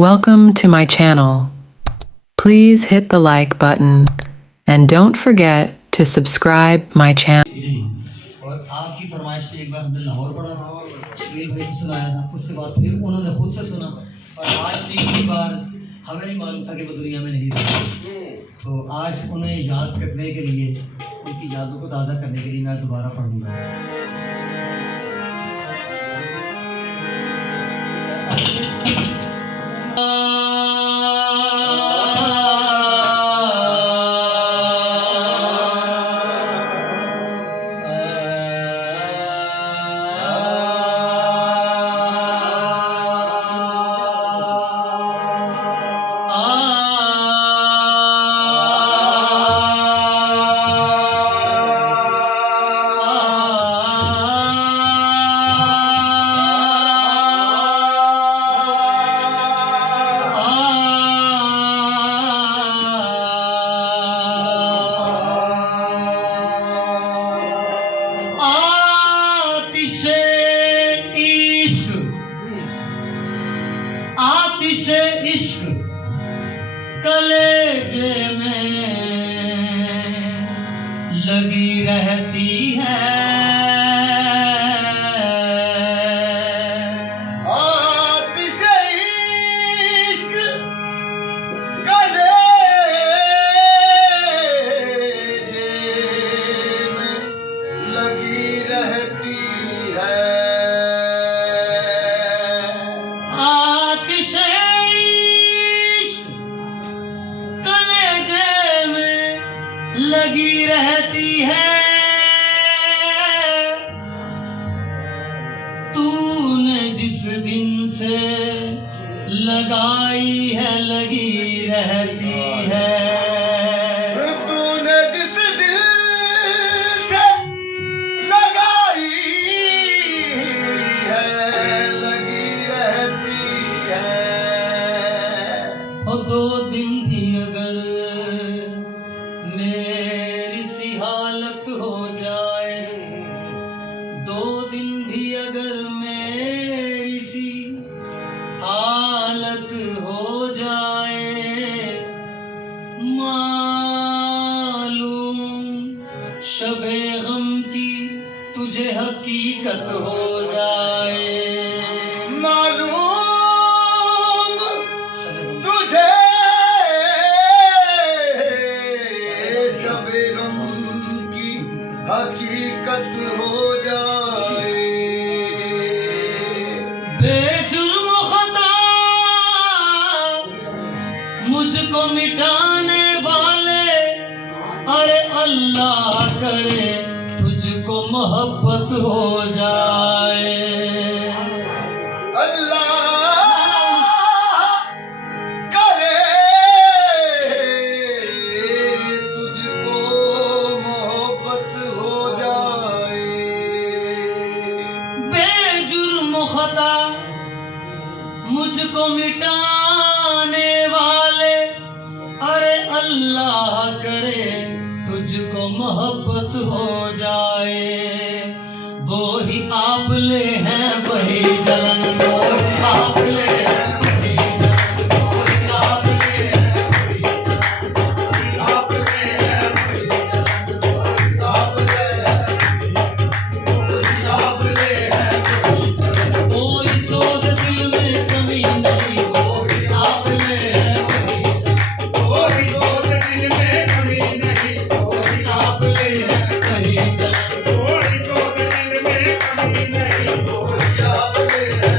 Welcome to my channel. Please hit the like button and don't forget to subscribe my channel. और आपकी फरमाइश पे एक बार हमने लाहौर पढ़ा था, शकील भाई को सुनाया था, उसके बाद फिर उन्होंने खुद से सुना और आज तीसरी बार हमें नहीं मालूम था कि वो दुनिया में नहीं रहे। तो आज उन्हें याद करने के लिए, उनकी यादों को ताज़ा करने के लिए मैं दोबारा पढ़ूँगा। आतिशे इश्क कलेजे में लगी रहती है। आतिशे इश्क कलेजे में लगी रहती है। लगी रहती है। तूने जिस दिन से लगाई है लगी रहती है। तूने जिस दिन से लगाई है लगी रहती है। और 2 दिन भी अगर मेरी सी हालत हो जाए, 2 दिन भी अगर मेरी सी हालत हो जाए, मालूम शबे गम की तुझे हकीकत हो जाए। मालूम तुझे हकीकत हो जाए। बेजुर्म खता मुझको मिटाने वाले, अरे अल्लाह करे तुझको मोहब्बत हो जाए। मुझको मिटाने वाले, अरे अल्लाह करे तुझको मोहब्बत हो जाए। वो ही आपले हैं वही जलन, वो ही आपले हैं वही जलन, वो ही आपले हैं वही जलन, वो ही आपले हैं वही जलन, वो ही आपले हैं वही जलन। कोई सोच दिल में कमी नहीं, कोई आपले हैं वही जलन, कोई सोच दिल में कमी नहीं, कोई आपले हैं वही जलन, कोई सोच दिल में कमी नहीं, कोई आपले हैं।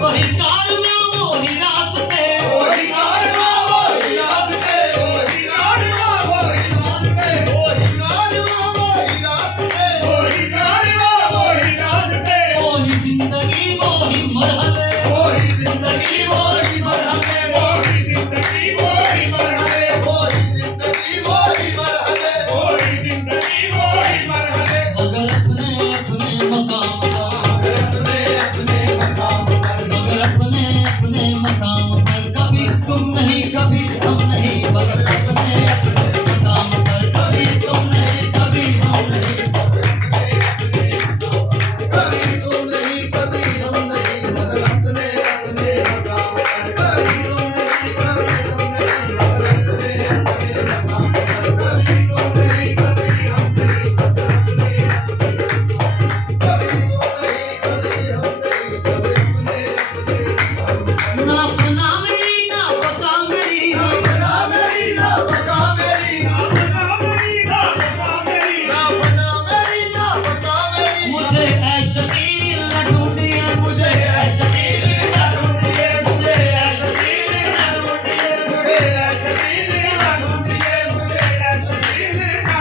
वही कारवां वही रास्ते वही जिंदगी वही मरहले मगर अपने अपने मकाम पर कभी तुम नहीं कभी हम नहीं मगर अपने अपने मकाम पर कभी तुम नहीं कभी हम नहीं ना फना मेरी ना बका मेरी मुझे ऐ शकील न ढूंढिए मुझे ऐ शकील न ढूंढिए मुझे ऐ शकील न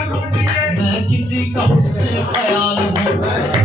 ढूंढिए मैं किसी का हुस्न ख्याल हूँ